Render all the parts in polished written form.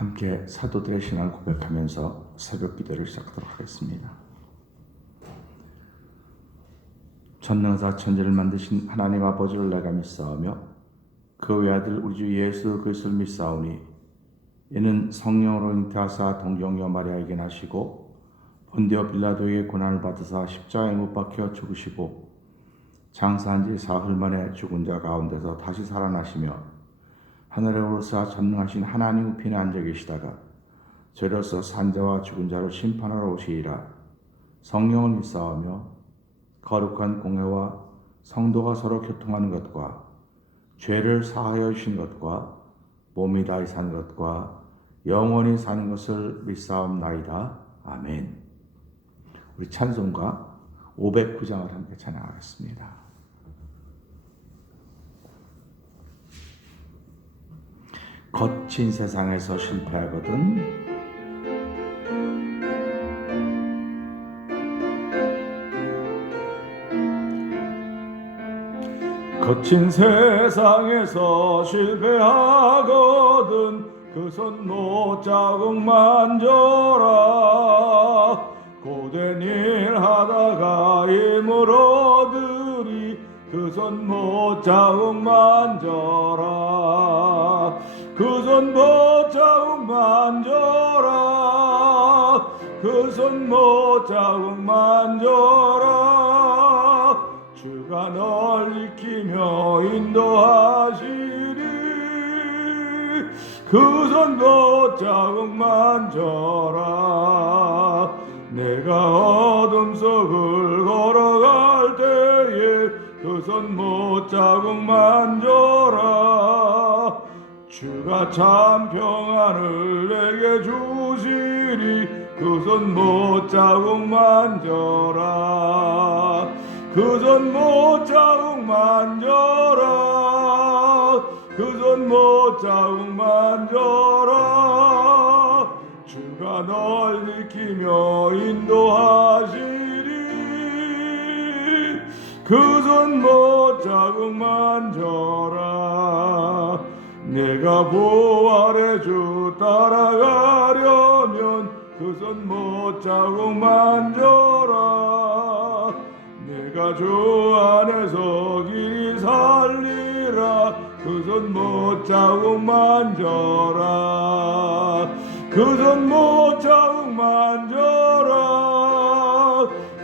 함께 사도들의 신앙을 고백하면서 새벽 기도를 시작하도록 하겠습니다. 전능사 천지를 만드신 하나님 아버지를 내가 믿사오며 그 외아들 우리 주 예수 그리스도를 믿사오니 이는 성령으로 잉태하사 동정녀 마리아에게 나시고 본디오 빌라도에게 고난을 받으사 십자가에 못 박혀 죽으시고 장사한 지 사흘 만에 죽은 자 가운데서 다시 살아나시며 하늘에 오르사 전능하신 하나님 우편에 앉아 계시다가 저로서 산자와 죽은 자를 심판하러 오시리라. 성령을 믿사오며 거룩한 공회와 성도가 서로 교통하는 것과 죄를 사하여 주신 것과 몸이 다시 사는 것과 영원히 사는 것을 믿사옵나이다. 아멘. 우리 찬송가 509장을 함께 찬양하겠습니다. 거친 세상에서 실패하거든 거친 세상에서 실패하거든 그 손 못 자국 만져라. 고된 일 하다가 힘을 얻으리 그 손 못 자국 만져라. 그 손 못 자국 만져라. 그 손 못 자국 만져라. 주가 널 지키며 인도하시리. 그 손 못 자국 만져라. 내가 어둠 속을 걸어갈 때에 그 손 못 자국 만져라. 주가 참 평안을 내게 주시리. 그 손 못 자국 만져라. 그 손 못 자국 만져라. 그 손 못 자국 만져라. 주가 널 지키며 인도하시리. 그 손 못 자국 만져라. 내가 부활의 주 따라가려면 그 손 못 자국 만져라. 내가 주 안에서 길이 살리라. 그 손 못 자국 만져라. 그 손 못 자국 만져라.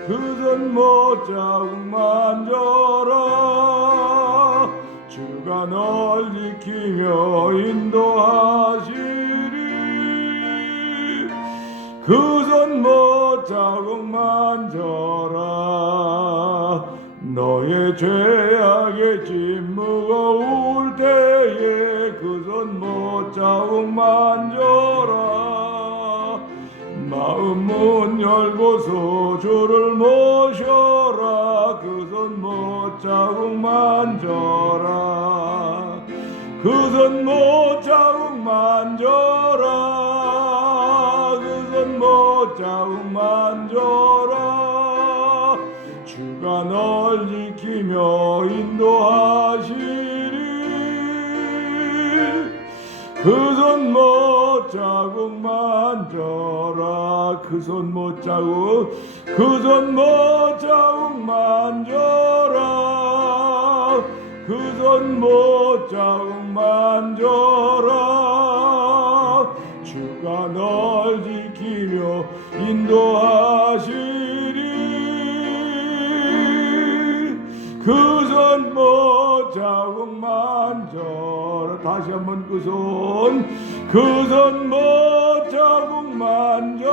그 손 못 자국 만져라. 주가 널 지키며 인도하시리. 그 손 못 자국 만져라. 너의 죄악의 짐 무거울 때에 그 손 못 자국 만져라. 마음 문 열고서 주를 모셔라. 그 손 못 자국 만져라. 그 손 못 자국 만져라. 그 손 못 자국 만져라. 주가 널 지키며 인도하시리. 그 손 못 자국 만져라. 그 손 못 자국. 그 손 못 자국 만져라. 그 손 못 자국 만져라. 주가 널 지키며 인도하시리. 그 손 못 자국 만져라. 다시 한번 그 손. 그 손 못 자국 만져라.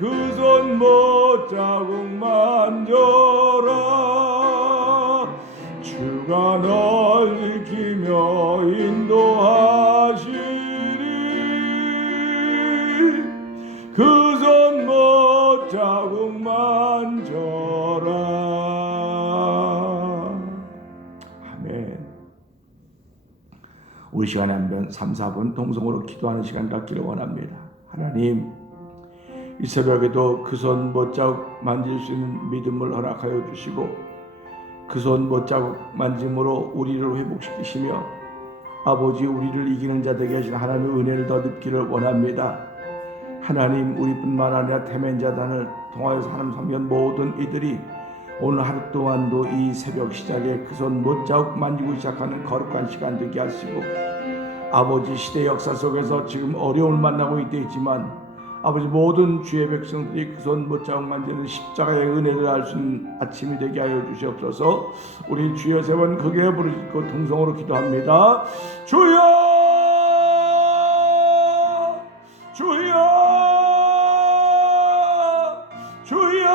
그 손 못 자국 만져라. 주가 널 지키며 인도하시리. 그 손 못 자국 만져라. 아멘. 우리 시간에 한번 3-4분 동성으로 기도하는 시간 갖기를 원합니다. 하나님, 이 새벽에도 그 손 못 자국 만질 수 있는 믿음을 허락하여 주시고 그 손 못 자국 만짐으로 우리를 회복시키시며 아버지, 우리를 이기는 자 되게 하신 하나님의 은혜를 더 느끼를 원합니다. 하나님, 우리뿐만 아니라 태면자단을 통하여서 하나님 섬긴 모든 이들이 오늘 하루 동안도 이 새벽 시작에 그 손 못자국 만지고 시작하는 거룩한 시간 되게 하시고, 아버지, 시대 역사 속에서 지금 어려움을 만나고 있지만 아버지, 모든 주의 백성들이 그 손 못자국 만지는 십자가의 은혜를 알 수 있는 아침이 되게 하여 주시옵소서. 우리 주여 세 번 크게 부르짖고 통성으로 기도합니다. 주여, 주여, 주여.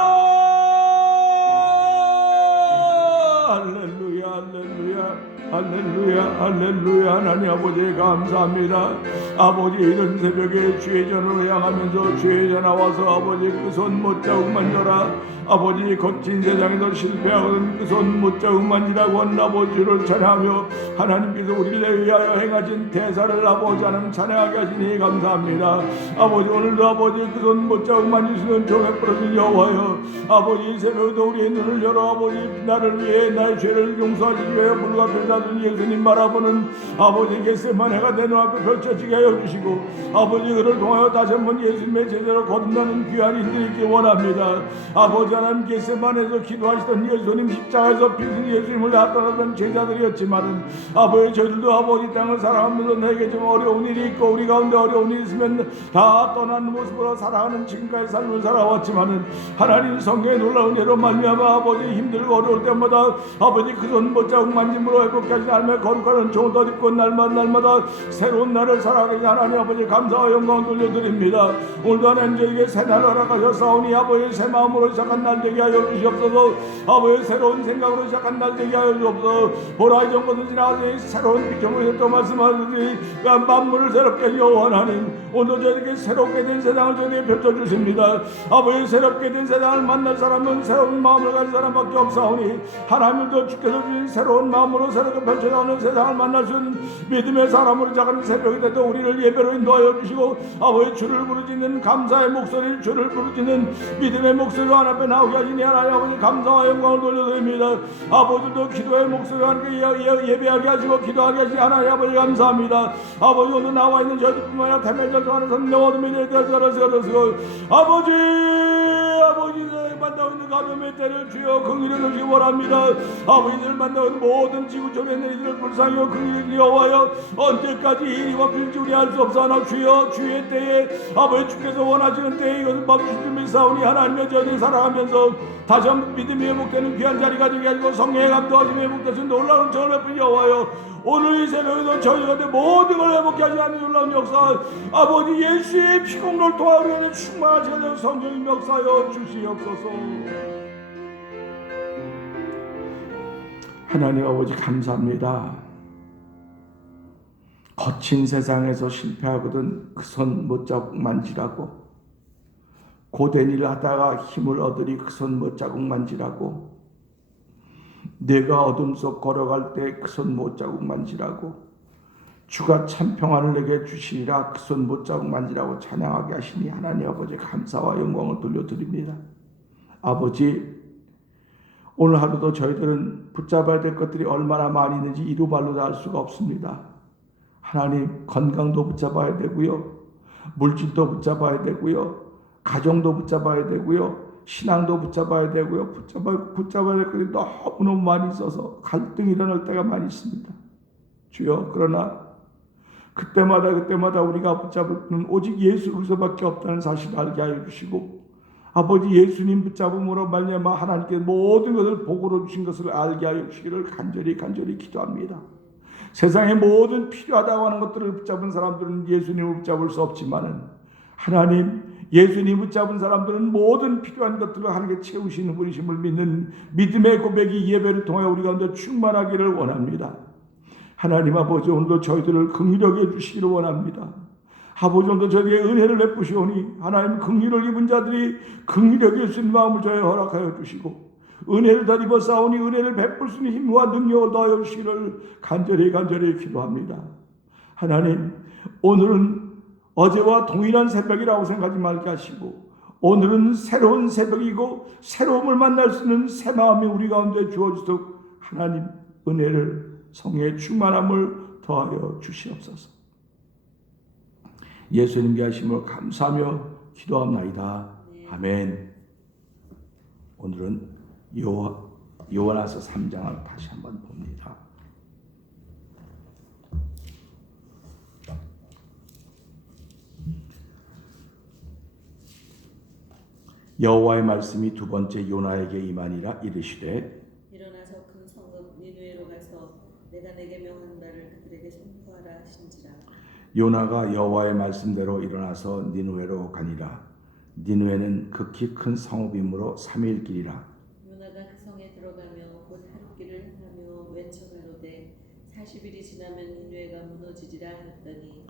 할렐루야, 할렐루야, 할렐루야, 할렐루야. 하나님 아버지 감사합니다. 아버지, 이런 새벽에 주의 전으로 향하면서 주의 전 나와서 아버지 그 손 못자국 만져라. 아버지, 거친 세상에서 실패하거든 그 손 못자국 만지라고 한 아버지를 찬양하며 하나님께서 우리를 위하여 행하신 대사를 아버지 하나님 찬양하게 하시니 감사합니다. 아버지, 오늘도 아버지 그 손 못자국 만지시는 종의 부르짖 여호와여, 아버지 새벽에도 우리의 눈을 열어 아버지 나를 위해 나의 죄를 용서하시기 위하여 물과 별다른 예수님 바라보는 아버지 겟세마네가 내 눈앞에 펼쳐지게 하여 주시고, 아버지 그를 통하여 다시 한번 예수님의 제자로 거듭나는 귀한 인들이 있기 원합니다. 아버지 하나님, 겟세마네에서 기도하시던 예수님, 십자가에서 빚은 예수님을 나타나던 제자들이었지만은 아버지, 저희들도 아버지 땅을 살아가면서 내게 좀 어려운 일이 있고 우리 가운데 어려운 일이 있으면 다 떠난 모습으로 살아가는 지금까지 삶을 살아왔지만은 하나님 성령의 놀라운 예로 말미암아 아버지 힘들고 어려울 때마다 아버지 그 손 못자국 만짐으로 회복하신 하나님의 거룩한 종을 덧입고 날마다 새로운 날을 살아가게 하나님 아버지 감사와 영광을 돌려드립니다. 오늘도 하나님 저에게 새 날을 허락하셨사오니 아버지 새 마음으로 시작한 날 되게 하여 주시옵소서. 아버지 새로운 생각으로 시작한 날 되게 하여 주옵소서. 보라 이전 것은 지나가니 새로운 비전으로 또 말씀하시니 만물을 새롭게 하여 하나님, 오늘도 저에게 새롭게 된 세상을 저에게 펼쳐주십니다. 아버지, 새롭게 된 세상을 만날 사람은 새로운 마음을 가진 사람밖에 없사오니 하나님도 주께서 주신 새로운 마음으로 새롭게 펼쳐나오는 세상을 만날 수 있는 믿음의 사람으로 시작하는 새벽이 되도 우리를 예배로 인도하여 주시고, 아버지 주를 부르짖는 감사의 목소리, 주를 부르짖는 믿음의 목소리가 하나님 앞에 나오게 하시니 하나님 아버지 감사와 영광을 돌려드립니다. 아버지도 기도의 목소리와 함께 예배하게 하시고 기도하게 하시니 하나님 아버지 감사합니다. 아버지, 오늘 나와 있는 저희들뿐만 아니라 태면절 통하는 성령 어둠에 대해서 아버지 만나고 있는 가뭄의 때를 주여 긍휼히 여기시기 원합니다. 아버지를 만나고 있는 모든 지구촌에 있는 이들을 불쌍히 긍휼히 여호와여, 언제까지 이리와 빌지 우리 알 수 없사오나 주여 주의 때에 아버지 주께서 원하시는 때에 이것을 막으실 줄을 사오니 하나님의 저희들이 살아가면서 다시 한번 믿음이 회복되는 귀한 자리가 되게 하시고 성령의 감동하심이 회복되신 놀라운 저를 베푼 여호와여, 오늘 이 새벽에도 저희가 모든 걸 회복케 하지 않는 놀라운 역사 아버지 예수의 피공로를 통하여 우리에게 충만하시게 되는 성령님 역사여 주시옵소서. 하나님 아버지 감사합니다. 거친 세상에서 실패하거든 그 손 못자국 만지라고, 고된 일을 하다가 힘을 얻으리 그 손 못자국 만지라고, 내가 어둠 속 걸어갈 때 그 손 못자국 만지라고, 주가 참 평안을 내게 주시리라 그 손 못자국 만지라고 찬양하게 하시니 하나님 아버지 감사와 영광을 돌려드립니다. 아버지, 오늘 하루도 저희들은 붙잡아야 될 것들이 얼마나 많이 있는지 이루 말로 다 알 수가 없습니다. 하나님, 건강도 붙잡아야 되고요, 물질도 붙잡아야 되고요, 가정도 붙잡아야 되고요, 신앙도 붙잡아야 되고요, 붙잡아야 될 것이 너무너무 많이 있어서 갈등이 일어날 때가 많이 있습니다. 주여, 그러나 그때마다 우리가 붙잡을 것은 오직 예수 그리스도밖에 없다는 사실을 알게 하여 주시고, 아버지 예수님 붙잡음으로 말미암아 하나님께 모든 것을 복으로 주신 것을 알게 하여 주시기를 간절히 기도합니다. 세상의 모든 필요하다고 하는 것들을 붙잡은 사람들은 예수님을 붙잡을 수 없지만은 하나님, 예수님 붙잡은 사람들은 모든 필요한 것들을 하나님께 채우시는 분이심을 믿는 믿음의 고백이 예배를 통해 우리 가운데 충만하기를 원합니다. 하나님 아버지, 오늘도 저희들을 긍휼하게 해주시기를 원합니다. 아버지, 오늘도 저에게 은혜를 베푸시오니 하나님, 긍휼을 입은 자들이 긍휼하게 할 수 있는 마음을 저에게 허락하여 주시고, 은혜를 다 입어 싸우니 은혜를 베풀 수 있는 힘과 능력을 더하여 주시기를 간절히 기도합니다. 하나님, 오늘은 어제와 동일한 새벽이라고 생각하지 말게 하시고, 오늘은 새로운 새벽이고 새로움을 만날 수 있는 새 마음이 우리 가운데 주어지도록 하나님 은혜를, 성의 충만함을 더하여 주시옵소서. 예수님께 하심을 감사하며 기도합나이다. 아멘. 오늘은 요한서 3장을 다시 한번 봅니다. 여호와의 말씀이 두 번째 요나에게 임하니라. 이르시되 일어나서 큰 성읍 니느웨로 가서 내가 내게 명한 바를 그들에게 선포하라 하신지라. 요나가 여호와의 말씀대로 일어나서 니느웨로 가니라. 니느웨는 극히 큰 성읍이므로 3일 길이라. 요나가 그 성에 들어가며 곧 하루 길을 행하며 외쳐 가로되 40일이 지나면 니느웨가 무너지리라 하였더니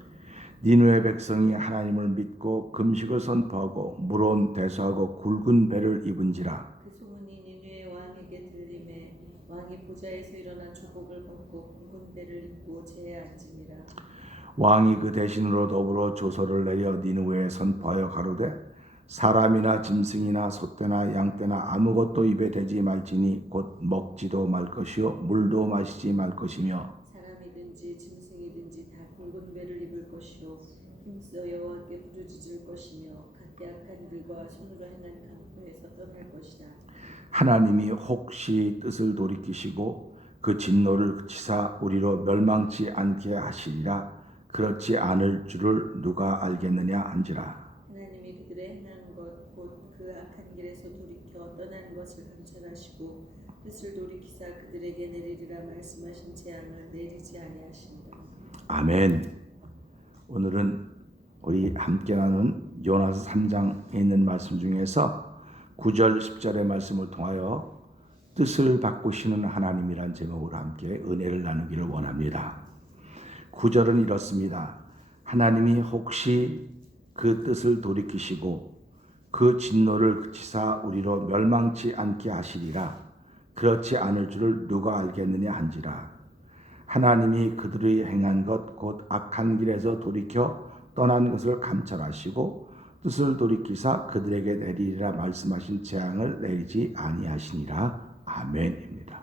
니느웨 백성이 하나님을 믿고 금식을 선포하고 물온 대수하고 굵은 배를 입은지라. 그 소문이 니느웨 왕에게 들림에 왕이 보좌에서 일어나 조복을 벗고 굵은 배를 입고 제에 앉으니라. 왕이 그 대신으로 더불어 조서를 내려 니느웨에 선포하여 가로되 사람이나 짐승이나 소떼나 양떼나 아무것도 입에 대지 말지니 곧 먹지도 말 것이요 물도 마시지 말 것이며 사람이든지 짐승이든지 다 굵은 배를 입을 것이요 힘써 여호와께 부르짖을 것이며 각기 악한 길과 손으로 행한 강포에서 떠날 것이다. 하나님이 혹시 뜻을 돌이키시고 그 진노를 그치사 우리로 멸망치 않게 하시리라. 그렇지 않을 줄을 누가 알겠느냐 한지라. 하나님이 그들의 행한 것 곧 그 악한 길에서 돌이켜 떠난 것을 감찰하시고 뜻을 돌이키사 그들에게 내리리라 말씀하신 재앙을 내리지 아니하신다. 아멘. 오늘은 우리 함께 나눈 요나서 3장에 있는 말씀 중에서 9절 10절의 말씀을 통하여 뜻을 바꾸시는 하나님이란 제목으로 함께 은혜를 나누기를 원합니다. 9절은 이렇습니다. 하나님이 혹시 그 뜻을 돌이키시고 그 진노를 그치사 우리로 멸망치 않게 하시리라. 그렇지 않을 줄을 누가 알겠느냐 한지라. 하나님이 그들이 행한 것 곧 악한 길에서 돌이켜 떠난 것을 감찰하시고 뜻을 돌이키사 그들에게 내리리라 말씀하신 재앙을 내리지 아니하시니라. 아멘입니다.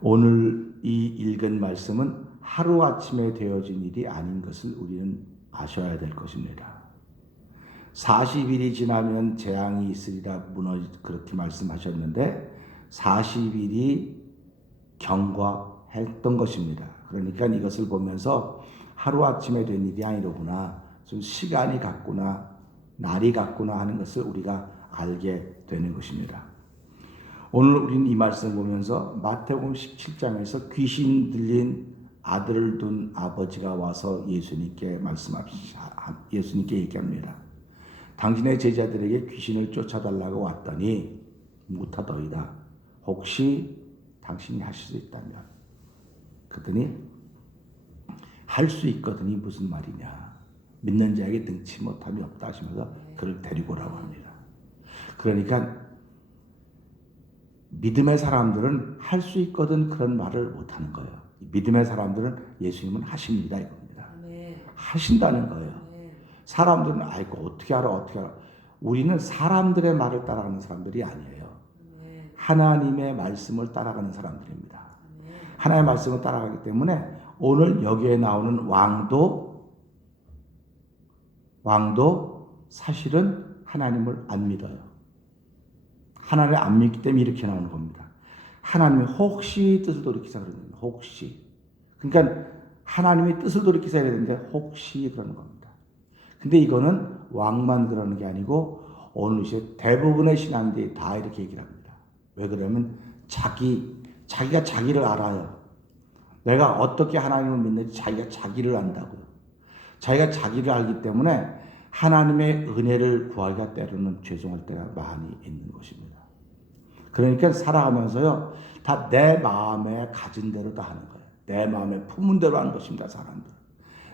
오늘 이 읽은 말씀은 하루아침에 되어진 일이 아닌 것을 우리는 아셔야 될 것입니다. 40일이 지나면 재앙이 있으리라 그렇게 말씀하셨는데 40일이 경과했던 것입니다. 그러니까 이것을 보면서 하루아침에 된 일이 아니로구나, 좀 시간이 갔구나, 날이 갔구나 하는 것을 우리가 알게 되는 것입니다. 오늘 우리는 이 말씀을 보면서 마태복음 17장에서 귀신 들린 아들을 둔 아버지가 와서 예수님께 예수님께 얘기합니다. 당신의 제자들에게 귀신을 쫓아달라고 왔더니 못하더이다. 혹시 당신이 하실 수 있다면. 그랬더니 할 수 있거든이 무슨 말이냐. 믿는 자에게 능치 못함이 없다 하시면서 그를 데리고 오라고 합니다. 그러니까 믿음의 사람들은 할 수 있거든 그런 말을 못하는 거예요. 믿음의 사람들은 예수님은 하십니다 이겁니다. 하신다는 거예요. 사람들은 아이고 어떻게 알아. 우리는 사람들의 말을 따라가는 사람들이 아니에요. 하나님의 말씀을 따라가는 사람들입니다. 하나님의 말씀을 따라가기 때문에 오늘 여기에 나오는 왕도 사실은 하나님을 안 믿어요. 하나님을 안 믿기 때문에 이렇게 나오는 겁니다. 하나님이 혹시 뜻을 돌이키사 그러는 겁니다. 혹시. 그러니까 하나님이 뜻을 돌이키사 해야 되는데 혹시 그러는 겁니다. 근데 이거는 왕만 그러는 게 아니고 오늘 이제 대부분의 신앙들이 다 이렇게 얘기를 합니다. 왜 그러면 자기가 자기를 알아요. 내가 어떻게 하나님을 믿는지 자기가 자기를 안다고요. 자기가 자기를 알기 때문에 하나님의 은혜를 구하기가 때로는 죄송할 때가 많이 있는 것입니다. 그러니까 살아가면서요, 다 내 마음에 가진 대로 다 하는 거예요. 내 마음에 품은 대로 하는 것입니다, 사람들.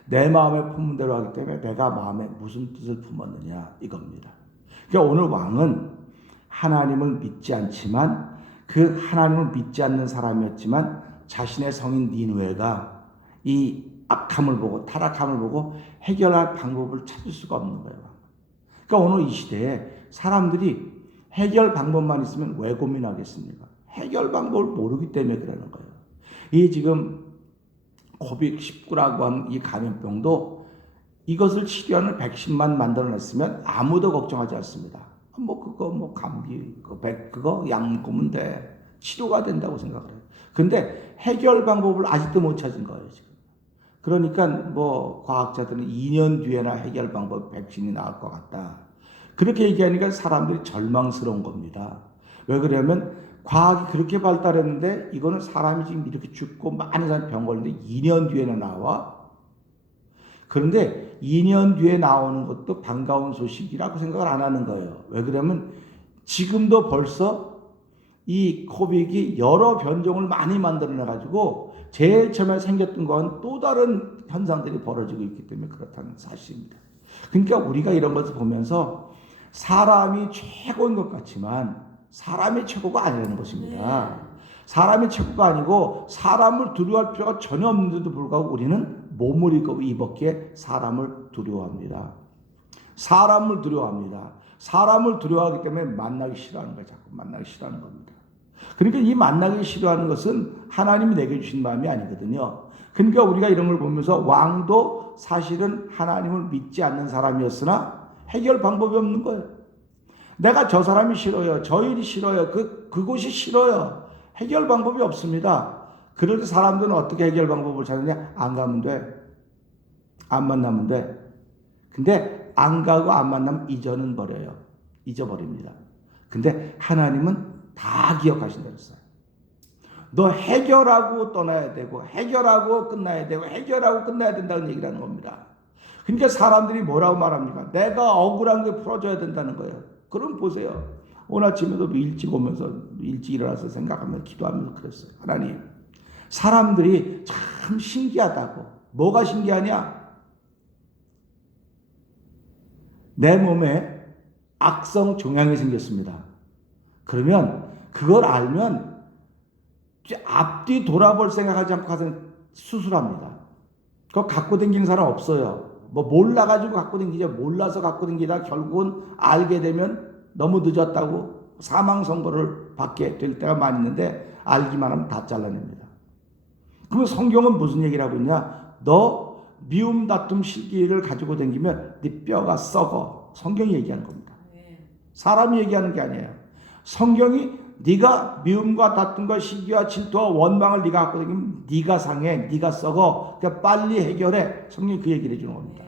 내 마음에 품은 대로 하기 때문에 내가 마음에 무슨 뜻을 품었느냐 이겁니다. 그러니까 오늘 왕은 하나님을 믿지 않지만 그 하나님을 믿지 않는 사람이었지만 자신의 성인 니느웨가 이 악함을 보고 타락함을 보고 해결할 방법을 찾을 수가 없는 거예요. 그러니까 오늘 이 시대에 사람들이 해결 방법만 있으면 왜 고민하겠습니까? 해결 방법을 모르기 때문에 그러는 거예요. 이 지금 코빅19라고 하는 이 감염병도 이것을 치료하는 백신만 만들어냈으면 아무도 걱정하지 않습니다. 그거 감기 그거 약 먹으면 돼. 치료가 된다고 생각을 해요. 근데 해결 방법을 아직도 못 찾은 거예요, 지금. 그러니까 과학자들은 2년 뒤에나 해결 방법 백신이 나올 것 같다. 그렇게 얘기하니까 사람들이 절망스러운 겁니다. 왜 그러냐면 과학이 그렇게 발달했는데 이거는 사람이 지금 이렇게 죽고 많은 사람이 병 걸리는데 2년 뒤에나 나와? 그런데 2년 뒤에 나오는 것도 반가운 소식이라고 생각을 안 하는 거예요. 왜 그러냐면 지금도 벌써 이 코빅이 여러 변종을 많이 만들어내가지고 제일 처음에 생겼던 건 또 다른 현상들이 벌어지고 있기 때문에 그렇다는 사실입니다. 그러니까 우리가 이런 것을 보면서 사람이 최고인 것 같지만 사람이 최고가 아니라는 것입니다. 사람이 최고가 아니고 사람을 두려워할 필요가 전혀 없는데도 불구하고 우리는 몸을 입었기에 사람을 두려워합니다. 사람을 두려워합니다. 사람을 두려워하기 때문에 만나기 싫어하는 거예요. 자꾸 만나기 싫어하는 겁니다. 그러니까 이 만나기 싫어하는 것은 하나님이 내게 주신 마음이 아니거든요. 그러니까 우리가 이런 걸 보면서 왕도 사실은 하나님을 믿지 않는 사람이었으나 해결 방법이 없는 거예요. 내가 저 사람이 싫어요. 저 일이 싫어요. 그곳이 싫어요. 해결 방법이 없습니다. 그럴 때 사람들은 어떻게 해결 방법을 찾느냐? 안 가면 돼. 안 만나면 돼. 근데 안 가고 안 만나면 잊어버립니다. 근데 하나님은 다 기억하신다고 했어요. 너 해결하고 떠나야 되고 해결하고 끝나야 되고 해결하고 끝나야 된다는 얘기를 하는 겁니다. 그러니까 사람들이 뭐라고 말합니까? 내가 억울한 게 풀어줘야 된다는 거예요. 그럼 보세요. 오늘 아침에도 일찍 오면서 일찍 일어나서 생각하면서 기도하면서 그랬어요. 하나님, 사람들이 참 신기하다고. 뭐가 신기하냐? 내 몸에 악성 종양이 생겼습니다. 그러면 그걸 알면 앞뒤 돌아볼 생각하지 않고 가서 수술합니다. 그거 갖고 다니는 사람 없어요. 몰라가지고 갖고 다니죠. 몰라서 갖고 다니다 결국은 알게 되면 너무 늦었다고 사망 선고를 받게 될 때가 많이 있는데 알기만 하면 다 잘라냅니다. 그러면 성경은 무슨 얘기를 하고 있냐? 너 미움 다툼 시기를 가지고 다니면 네 뼈가 썩어. 성경이 얘기하는 겁니다. 사람이 얘기하는 게 아니에요. 성경이 네가 미움과 다툼과 시기와 질투와 원망을 네가 갖고 다니면 네가 상해, 네가 썩어. 그러니까 빨리 해결해. 성경이 그 얘기를 해주는 겁니다.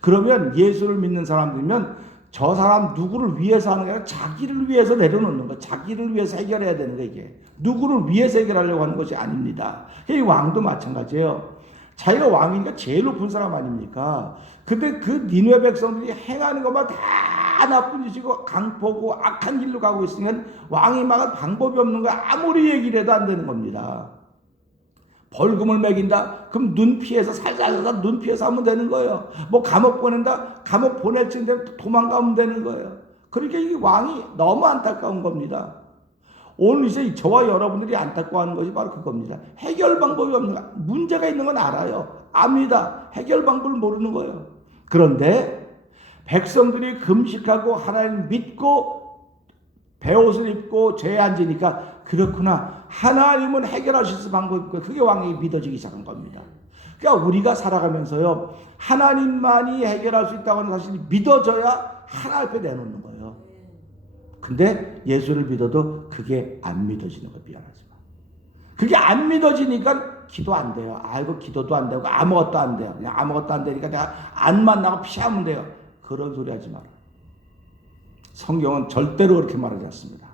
그러면 예수를 믿는 사람들이면 저 사람 누구를 위해서 하는 게 아니라 자기를 위해서 내려놓는 거, 자기를 위해서 해결해야 되는 거 이게. 누구를 위해서 해결하려고 하는 것이 아닙니다. 이 왕도 마찬가지예요. 자기가 왕이니까 제일 높은 사람 아닙니까? 근데 그 니느웨 백성들이 행하는 것만 다 나쁜 짓이고 강포고 악한 길로 가고 있으면 왕이 막을 방법이 없는 거야. 아무리 얘기를 해도 안 되는 겁니다. 벌금을 매긴다? 그럼 눈 피해서 살살 눈 피해서 하면 되는 거예요. 감옥 보낸다? 감옥 보낼 쯤 도망가면 되는 거예요. 그러니까 이 왕이 너무 안타까운 겁니다. 오늘 이제 저와 여러분들이 안타까워하는 것이 바로 그겁니다. 해결 방법이 없는 거야. 문제가 있는 건 알아요. 압니다. 해결 방법을 모르는 거예요. 그런데 백성들이 금식하고 하나님 믿고 베옷을 입고 죄에 앉으니까 그렇구나. 하나님은 해결하실 수 방법이 있고 그게 왕이 믿어지기 시작한 겁니다. 그러니까 우리가 살아가면서요. 하나님만이 해결할 수 있다고 하는 사실이 믿어져야 하나님 앞에 내놓는 거예요. 근데 예수를 믿어도 그게 안 믿어지는 거 미안하지만. 그게 안 믿어지니까 기도 안 돼요. 아이고 기도도 안 되고 아무것도 안 돼요. 그냥 아무것도 안 되니까 내가 안 만나고 피하면 돼요. 그런 소리 하지 마라. 성경은 절대로 그렇게 말하지 않습니다.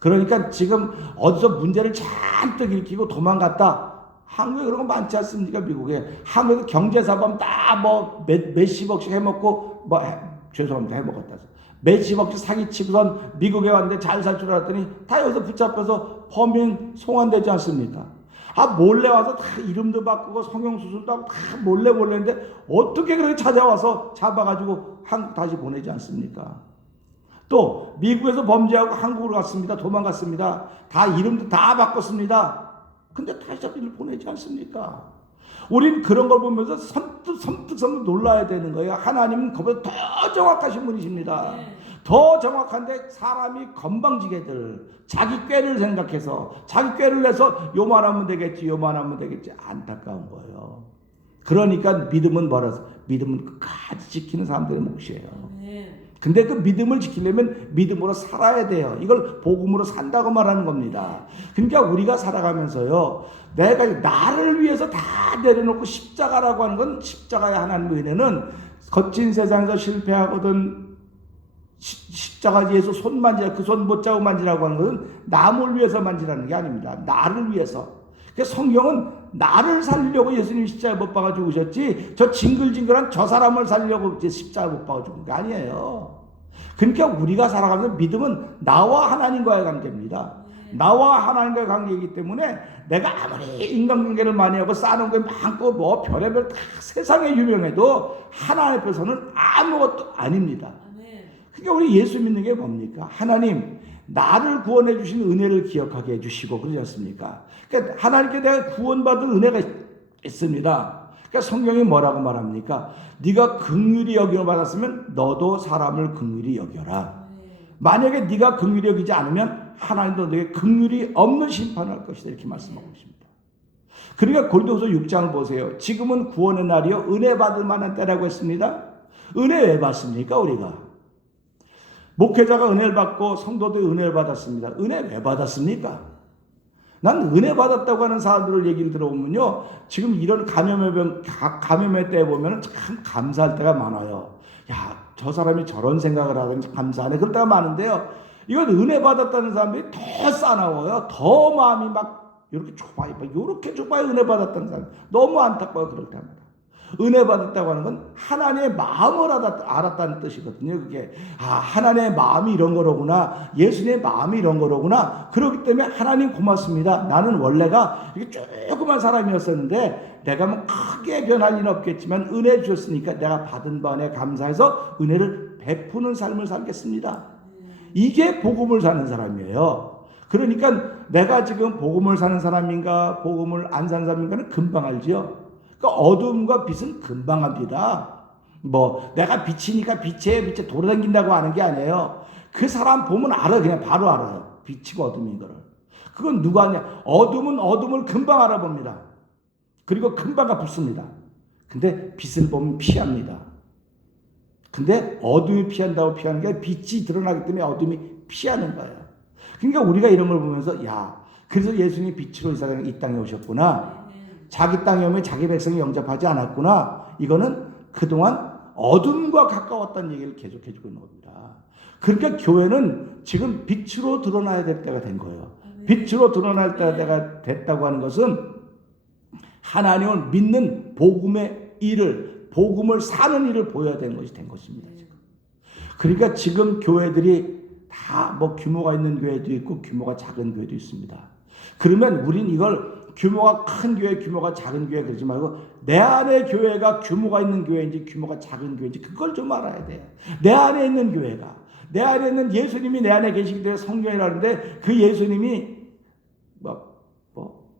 그러니까 지금 어디서 문제를 잔뜩 일으키고 도망갔다. 한국에 그런 거 많지 않습니까? 미국에. 한국에 경제사범 다 몇십억씩 해먹고 죄송합니다. 해먹었다. 몇십억씩 사기치고선 미국에 왔는데 잘 살 줄 알았더니 다 여기서 붙잡혀서 범인 송환되지 않습니까? 몰래 와서 다 이름도 바꾸고 성형수술도 하고 다 몰래 했는데 어떻게 그렇게 찾아와서 잡아가지고 한국 다시 보내지 않습니까? 또 미국에서 범죄하고 한국으로 갔습니다. 도망갔습니다. 다 이름도 다 바꿨습니다. 근데 다시 잡히를 보내지 않습니까? 우린 그런 걸 보면서 섬뜩 놀라야 되는 거예요. 하나님은 그보다 더 정확하신 분이십니다. 더 정확한데 사람이 건방지게들 자기 꾀를 생각해서 자기 꾀를 내서 요만하면 되겠지 요만하면 되겠지 안타까운 거예요. 그러니까 믿음은 뭐라서 믿음은 끝까지 지키는 사람들의 몫이에요. 근데 그 믿음을 지키려면 믿음으로 살아야 돼요. 이걸 복음으로 산다고 말하는 겁니다. 그러니까 우리가 살아가면서요, 내가 나를 위해서 다 내려놓고 십자가라고 하는 건 십자가의 하나님의 은혜는 거친 세상에서 실패하거든 십자가 예수 손 만지라 그 손 못 잡고 만지라고 하는 것은 남을 위해서 만지라는 게 아닙니다. 나를 위해서. 그러니까 성경은 나를 살리려고 예수님이 십자가에 못 박아 죽으셨지 저 징글징글한 저 사람을 살리려고 이제 십자가에 못 박아 죽은 게 아니에요. 그러니까 우리가 살아가면서 믿음은 나와 하나님과의 관계입니다. 나와 하나님과의 관계이기 때문에 내가 아무리 인간관계를 많이 하고 쌓아놓은 게 많고 뭐 별의별 다 세상에 유명해도 하나님 앞에서는 아무것도 아닙니다. 그러니까 우리 예수 믿는 게 뭡니까? 하나님 나를 구원해 주신 은혜를 기억하게 해주시고 그러지 않습니까? 그러니까 하나님께 내가 구원받은 은혜가 있습니다. 그러니까 성경이 뭐라고 말합니까? 네가 긍휼히 여김을 받았으면 너도 사람을 긍휼히 여겨라. 만약에 네가 긍휼히 여기지 않으면 하나님도 너에게 긍휼이 없는 심판을 할 것이다 이렇게 말씀하고 있습니다. 그러니까 고린도후서 6장을 보세요. 지금은 구원의 날이요 은혜 받을 만한 때라고 했습니다. 은혜 왜 받습니까 우리가? 목회자가 은혜를 받고 성도들이 은혜를 받았습니다. 은혜 왜 받았습니까? 난 은혜 받았다고 하는 사람들을 얘기를 들어보면요. 지금 이런 감염의 때에 보면 참 감사할 때가 많아요. 야, 저 사람이 저런 생각을 하더니 감사하네. 그럴 때가 많은데요. 이건 은혜 받았다는 사람들이 더 싸나워요. 더 마음이 막 이렇게 좁아요. 이렇게 좁아요. 은혜 받았다는 사람. 너무 안타까워요. 그럴 때마다. 은혜 받았다고 하는 건 하나님의 마음을 알았다는 뜻이거든요. 그게 하나님의 마음이 이런 거로구나. 예수님의 마음이 이런 거로구나. 그렇기 때문에 하나님 고맙습니다. 나는 원래가 이렇게 조그만 사람이었었는데 내가 뭐 크게 변할 일은 없겠지만 은혜 주셨으니까 내가 받은 바에 감사해서 은혜를 베푸는 삶을 살겠습니다. 이게 복음을 사는 사람이에요. 그러니까 내가 지금 복음을 사는 사람인가 복음을 안 사는 사람인가는 금방 알지요. 그러니까 어둠과 빛은 금방 합니다. 뭐 내가 빛이니까 빛에 돌아다닌다고 하는 게 아니에요. 그 사람 보면 알아. 그냥 바로 알아요. 빛이고 어둠인 거를. 그건 누가 아냐. 어둠은 어둠을 금방 알아봅니다. 그리고 금방 갚습니다. 근데 빛을 보면 피합니다. 근데 어둠이 피한다고 피하는 게 빛이 드러나기 때문에 어둠이 피하는 거예요. 그러니까 우리가 이런 걸 보면서 야, 그래서 예수님이 빛으로 이 땅에 오셨구나. 자기 땅에 오면 자기 백성이 영접하지 않았구나. 이거는 그동안 어둠과 가까웠다는 얘기를 계속해주고 있는 겁니다. 그러니까 교회는 지금 빛으로 드러나야 될 때가 된 거예요. 빛으로 드러날 때가 됐다고 하는 것은 하나님을 믿는 복음의 일을, 복음을 사는 일을 보여야 되는 것이 된 것입니다. 지금. 그러니까 지금 교회들이 다 뭐 규모가 있는 교회도 있고 규모가 작은 교회도 있습니다. 그러면 우린 이걸 규모가 큰 교회, 규모가 작은 교회 그러지 말고 내 안에 교회가 규모가 있는 교회인지 규모가 작은 교회인지 그걸 좀 알아야 돼요. 내 안에 있는 교회가, 내 안에 있는 예수님이 내 안에 계시기 때문에 성령이라는데 그 예수님이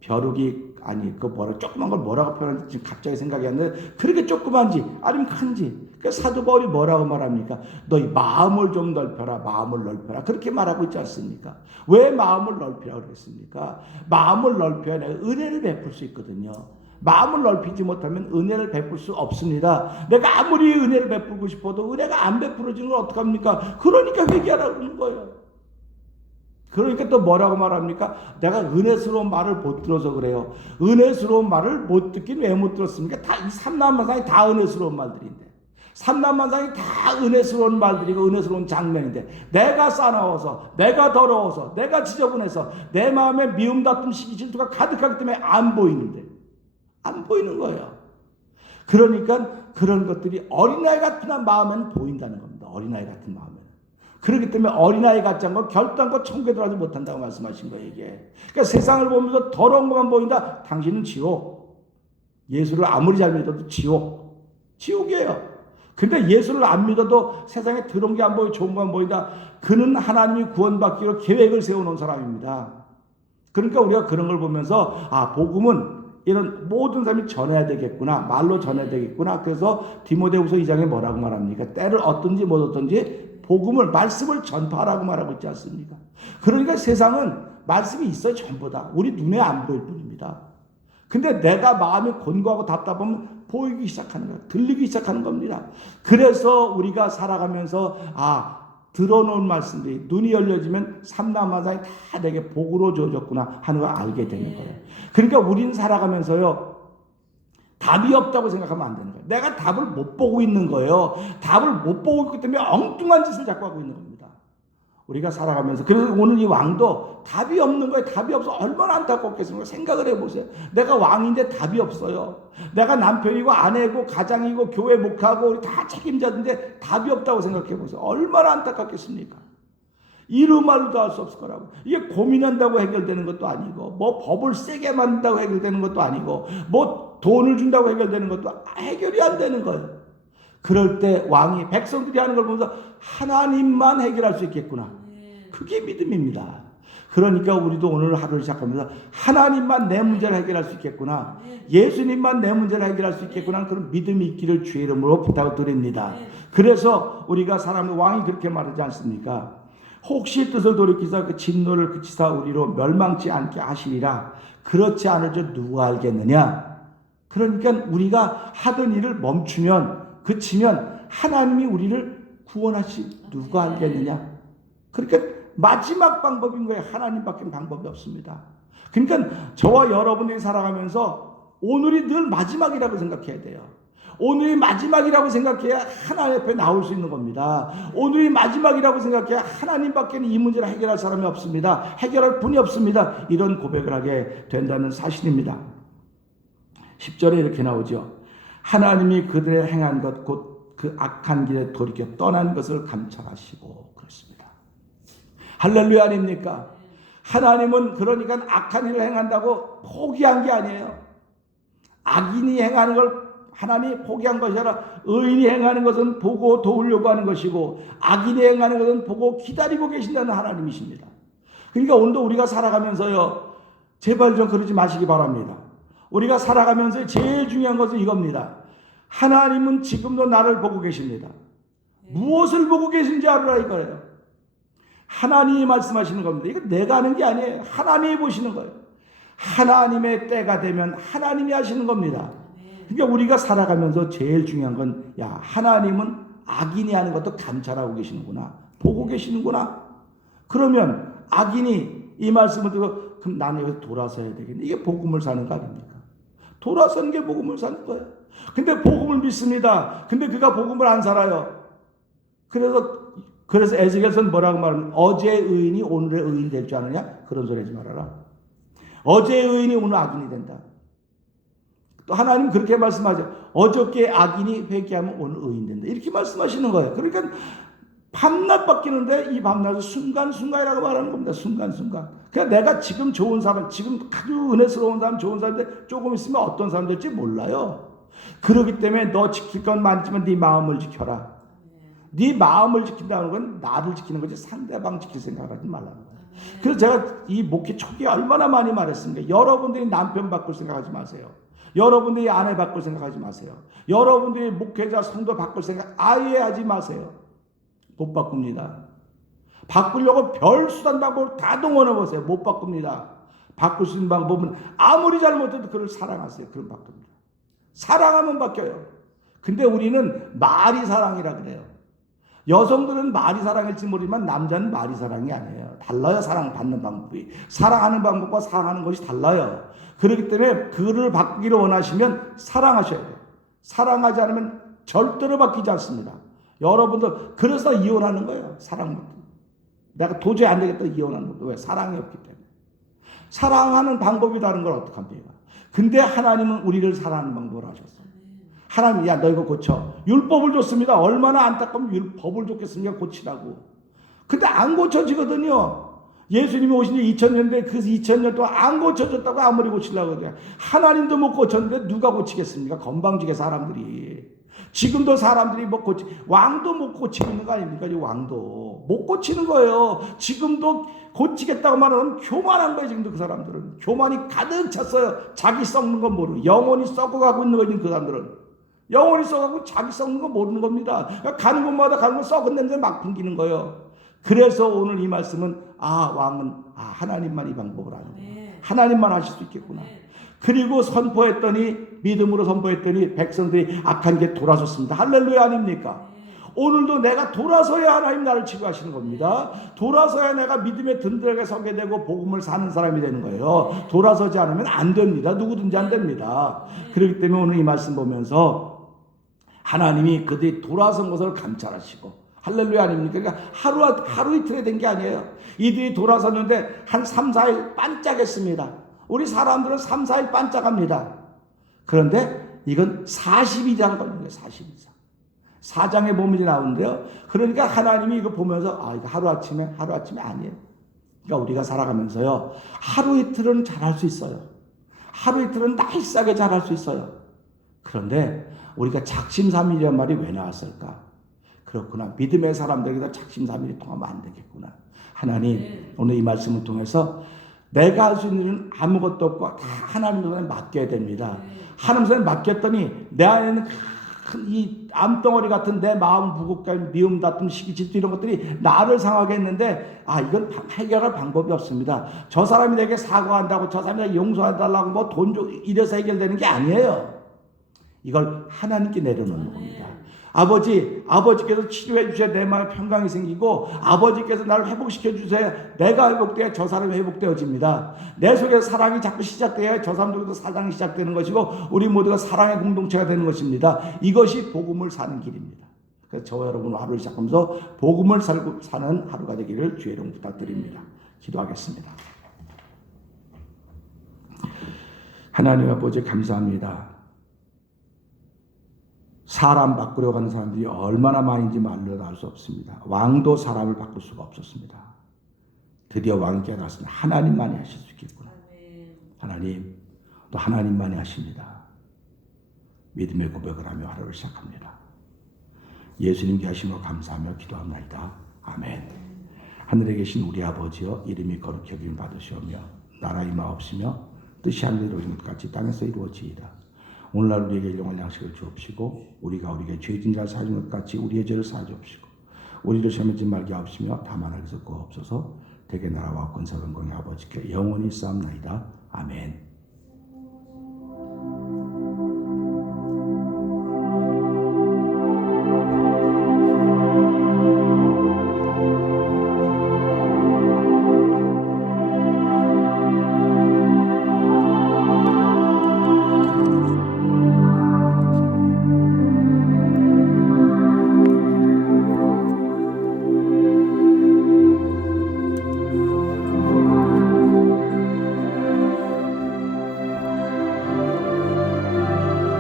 벼룩이 아니 조그만 걸 뭐라고 표현하는지 지금 갑자기 생각이 안 나는데 그렇게 조그만지 아니면 큰지. 그러니까 사도 바울이 뭐라고 말합니까? 너희 마음을 좀 넓혀라. 마음을 넓혀라. 그렇게 말하고 있지 않습니까? 왜 마음을 넓히라고 그랬습니까? 마음을 넓혀야 내가 은혜를 베풀 수 있거든요. 마음을 넓히지 못하면 은혜를 베풀 수 없습니다. 내가 아무리 은혜를 베풀고 싶어도 은혜가 안 베풀어지는 건 어떡합니까? 그러니까 회개하라고 그러는 거예요. 그러니까 또 뭐라고 말합니까? 내가 은혜스러운 말을 못 들어서 그래요. 은혜스러운 말을 못 듣긴 왜 못 들었습니까? 다 이 삼라만상이 다 은혜스러운 말들인데. 삼라만상이 다 은혜스러운 말들이고 은혜스러운 장면인데 내가 싸나워서 내가 더러워서 내가 지저분해서 내 마음에 미움 다툼 시기 질투가 가득하기 때문에 안 보이는데 안 보이는 거예요. 그러니까 그런 것들이 어린아이 같은 마음에는 보인다는 겁니다. 어린아이 같은 마음에. 그렇기 때문에 어린아이 같지 않고 결단코 천국에 들어가지 못한다고 말씀하신 거예요. 이게. 그러니까 세상을 보면서 더러운 것만 보인다. 당신은 지옥. 예수를 아무리 잘 믿어도 지옥. 지옥이에요. 근데 예수를 안 믿어도 세상에 더러운 게 안 보이고 좋은 거 안 보인다. 그는 하나님이 구원받기로 계획을 세워놓은 사람입니다. 그러니까 우리가 그런 걸 보면서 복음은 이런 모든 사람이 전해야 되겠구나. 말로 전해야 되겠구나. 그래서 디모데후서 2장에 뭐라고 말합니까? 때를 얻든지 못 얻든지 복음을, 말씀을 전파하라고 말하고 있지 않습니까? 그러니까 세상은 말씀이 있어요, 전부 다. 우리 눈에 안 보일 뿐입니다. 근데 내가 마음이 곤고하고 답답하면 보이기 시작하는 거예요. 들리기 시작하는 겁니다. 그래서 우리가 살아가면서 들어놓은 말씀들이 눈이 열려지면 삼라마상이 다 내게 복으로 주어졌구나 하는 걸 알게 되는 거예요. 그러니까 우리는 살아가면서요, 답이 없다고 생각하면 안 되는 거예요. 내가 답을 못 보고 있는 거예요. 답을 못 보고 있기 때문에 엉뚱한 짓을 자꾸 하고 있는 겁니다. 우리가 살아가면서. 그래서 오늘 이 왕도 답이 없는 거예요. 답이 없어. 얼마나 안타깝겠습니까? 생각을 해보세요. 내가 왕인데 답이 없어요. 내가 남편이고 아내고 가장이고 교회 목회하고 우리 다 책임자인데 답이 없다고 생각해보세요. 얼마나 안타깝겠습니까? 이루 말로도 할 수 없을 거라고. 이게 고민한다고 해결되는 것도 아니고, 뭐 법을 세게 만든다고 해결되는 것도 아니고, 뭐 돈을 준다고 해결되는 것도 해결이 안 되는 거예요. 그럴 때 왕이 백성들이 하는 걸 보면서 하나님만 해결할 수 있겠구나. 그게 믿음입니다. 그러니까 우리도 오늘 하루를 시작하면서 하나님만 내 문제를 해결할 수 있겠구나. 예수님만 내 문제를 해결할 수 있겠구나. 그런 믿음이 있기를 주의 이름으로 부탁을 드립니다. 그래서 우리가 왕이 그렇게 말하지 않습니까? 혹시 뜻을 돌이키사 그 진노를 그치사 우리로 멸망치 않게 하시리라. 그렇지 않을 줄 누가 알겠느냐. 그러니까 우리가 하던 일을 멈추면, 그치면 하나님이 우리를 구원하시 누가 알겠느냐. 그러니까 마지막 방법인 거예요. 하나님밖에 방법이 없습니다. 그러니까 저와 여러분들이 살아가면서 오늘이 늘 마지막이라고 생각해야 돼요. 오늘이 마지막이라고 생각해야 하나님 앞에 나올 수 있는 겁니다. 오늘이 마지막이라고 생각해야 하나님밖에 이 문제를 해결할 사람이 없습니다. 해결할 분이 없습니다. 이런 고백을 하게 된다는 사실입니다. 10절에 이렇게 나오죠. 하나님이 그들의 행한 것 곧 그 악한 길에 돌이켜 떠난 것을 감찰하시고 그렇습니다. 할렐루야 아닙니까? 하나님은 그러니까 악한 일을 행한다고 포기한 게 아니에요. 악인이 행하는 걸 하나님이 포기한 것이 아니라 의인이 행하는 것은 보고 도우려고 하는 것이고 악인이 행하는 것은 보고 기다리고 계신다는 하나님이십니다. 그러니까 오늘도 우리가 살아가면서요, 제발 좀 그러지 마시기 바랍니다. 우리가 살아가면서 제일 중요한 것은 이겁니다. 하나님은 지금도 나를 보고 계십니다. 무엇을 보고 계신지 알으라 이거예요. 하나님이 말씀하시는 겁니다. 이거 내가 하는 게 아니에요. 하나님이 보시는 거예요. 하나님의 때가 되면 하나님이 하시는 겁니다. 그러니까 우리가 살아가면서 제일 중요한 건, 하나님은 악인이 하는 것도 감찰하고 계시는구나. 보고 계시는구나. 그러면 악인이 이 말씀을 듣고, 그럼 나는 여기서 돌아서야 되겠네. 이게 복음을 사는 거 아닙니까? 돌아서는 게 복음을 사는 거예요. 근데 복음을 믿습니다. 근데 그가 복음을 안 살아요. 그래서 에스겔서는 뭐라고 말하면, 어제의 의인이 오늘의 의인이 될 줄 아느냐? 그런 소리 하지 말아라. 어제의 의인이 오늘 악인이 된다. 또 하나님 그렇게 말씀하죠. 어저께 악인이 회개하면 오늘 의인 된다. 이렇게 말씀하시는 거예요. 그러니까 밤낮 바뀌는데 이 밤낮은 순간순간이라고 말하는 겁니다. 순간순간. 그러니까 내가 지금 좋은 사람, 지금 아주 은혜스러운 사람, 좋은 사람인데 조금 있으면 어떤 사람 될지 몰라요. 그렇기 때문에 너 지킬 건 많지만 네 마음을 지켜라. 네 마음을 지킨다는 건 나를 지키는 거지 상대방 지킬 생각을 하지 말라는 거예요. 그래서 제가 이 목회 초기에 얼마나 많이 말했습니까? 여러분들이 남편 바꿀 생각하지 마세요. 여러분들이 아내 바꿀 생각하지 마세요. 여러분들이 목회자 성도 바꿀 생각 아예 하지 마세요. 못 바꿉니다. 바꾸려고 별 수단 방법을 다 동원해 보세요. 못 바꿉니다. 바꿀 수 있는 방법은 아무리 잘못해도 그를 사랑하세요. 그럼 바꿉니다. 사랑하면 바뀌어요. 근데 우리는 말이 사랑이라 그래요. 여성들은 말이 사랑일지 모르지만 남자는 말이 사랑이 아니에요. 달라요. 사랑받는 방법이. 사랑하는 방법과 사랑하는 것이 달라요. 그렇기 때문에 그를 바꾸기를 원하시면 사랑하셔야 돼요. 사랑하지 않으면 절대로 바뀌지 않습니다. 여러분들 그래서 이혼하는 거예요. 사랑 못. 내가 도저히 안 되겠다 이혼하는 것도 왜? 사랑이 없기 때문에. 사랑하는 방법이 다른 걸 어떡합니까? 근데 하나님은 우리를 사랑하는 방법을 하셨어요. 하나님, 너 이거 고쳐. 율법을 줬습니다. 얼마나 안타까우면 법을 줬겠습니까? 고치라고. 근데 안 고쳐지거든요. 예수님이 오신 지 2000년대 그 2000년 동안 안 고쳐졌다고 아무리 고치려고 그래요. 하나님도 못 고쳤는데 누가 고치겠습니까? 건방지게 사람들이. 지금도 사람들이 왕도 못 고치고 있는 거 아닙니까? 이 왕도 못 고치는 거예요. 지금도 고치겠다고 말하면 교만한 거예요. 지금도 그 사람들은 교만이 가득 찼어요. 자기 썩는 건 모르고 영혼이 썩어가고 있는 거지 그 사람들은. 영원히 썩어갖고 자기 썩는 거 모르는 겁니다. 그러니까 가는 곳마다 가는 곳 썩은 냄새 막 풍기는 거예요. 그래서 오늘 이 말씀은 왕은 하나님만 이 방법을 아는구나. 하나님만 하실 수 있겠구나. 그리고 선포했더니 믿음으로 선포했더니 백성들이 악한 게 돌아섰습니다. 할렐루야 아닙니까? 오늘도 내가 돌아서야 하나님 나를 치유하시는 겁니다. 돌아서야 내가 믿음에 든든하게 서게 되고 복음을 사는 사람이 되는 거예요. 돌아서지 않으면 안 됩니다. 누구든지 안 됩니다. 그렇기 때문에 오늘 이 말씀 보면서 하나님이 그들이 돌아선 것을 감찰하시고, 할렐루야 아닙니까? 그러니까 하루 이틀에 된 게 아니에요. 이들이 돌아섰는데 한 3, 4일 반짝했습니다. 우리 사람들은 3, 4일 반짝합니다. 그런데 이건 40일이라는 거예요. 40일 이상. 4장에 보면 나오는데요. 그러니까 하나님이 이거 보면서 이거 하루아침에 아니에요. 그러니까 우리가 살아가면서요. 하루 이틀은 잘할 수 있어요. 하루 이틀은 나이스하게 잘할 수 있어요. 그런데 우리가 작심삼일이란 말이 왜 나왔을까? 그렇구나. 믿음의 사람들에게도 작심삼일이 통하면 안 되겠구나. 하나님 오늘 이 말씀을 통해서 내가 할 수 있는 일은 아무것도 없고 다 하나님 손에 맡겨야 됩니다. 하나님 손에 맡겼더니 내 안에는 이 암덩어리 같은 내 마음 무겁고 미움, 다툼, 시기, 질투 이런 것들이 나를 상하게 했는데 이건 해결할 방법이 없습니다. 저 사람이 내게 사과한다고 저 사람이 내게 용서해달라고 뭐 돈 줘 이래서 해결되는 게 아니에요. 이걸 하나님께 내려놓는 겁니다. 아버지께서 치료해 주셔야 내 마음에 평강이 생기고 아버지께서 나를 회복시켜 주셔야 내가 회복되어 저 사람이 회복되어집니다. 내 속에 사랑이 자꾸 시작되어야 저 사람들도 사랑이 시작되는 것이고 우리 모두가 사랑의 공동체가 되는 것입니다. 이것이 복음을 사는 길입니다. 그래서 저와 여러분 하루를 시작하면서 복음을 사는 하루가 되기를 주의 이름 부탁드립니다. 기도하겠습니다. 하나님 아버지 감사합니다. 사람 바꾸려고 하는 사람들이 얼마나 많은지 말로도 알 수 없습니다. 왕도 사람을 바꿀 수가 없었습니다. 드디어 왕이 깨달았습니다. 하나님만이 하실 수 있겠구나. 하나님, 또 하나님만이 하십니다. 믿음의 고백을 하며 하루를 시작합니다. 예수님께 하심으로 감사하며 기도합니다. 아멘. 하늘에 계신 우리 아버지여, 이름이 거룩히 여김 받으시오며 나라 임하옵시며 뜻이 하늘에 이루어진 것 같이 땅에서 이루어지이다. 오늘날 우리에게 일용할 양식을 주옵시고 우리가 우리에게 죄진 자를 사하는 것 같이 우리의 죄를 사하옵시고 우리를 시험에 들지 말게 하옵시며 다만 하기서 구하옵소서. 대개 나라와 권세 영광의 아버지께 영원히 쌓옵나이다. 아멘.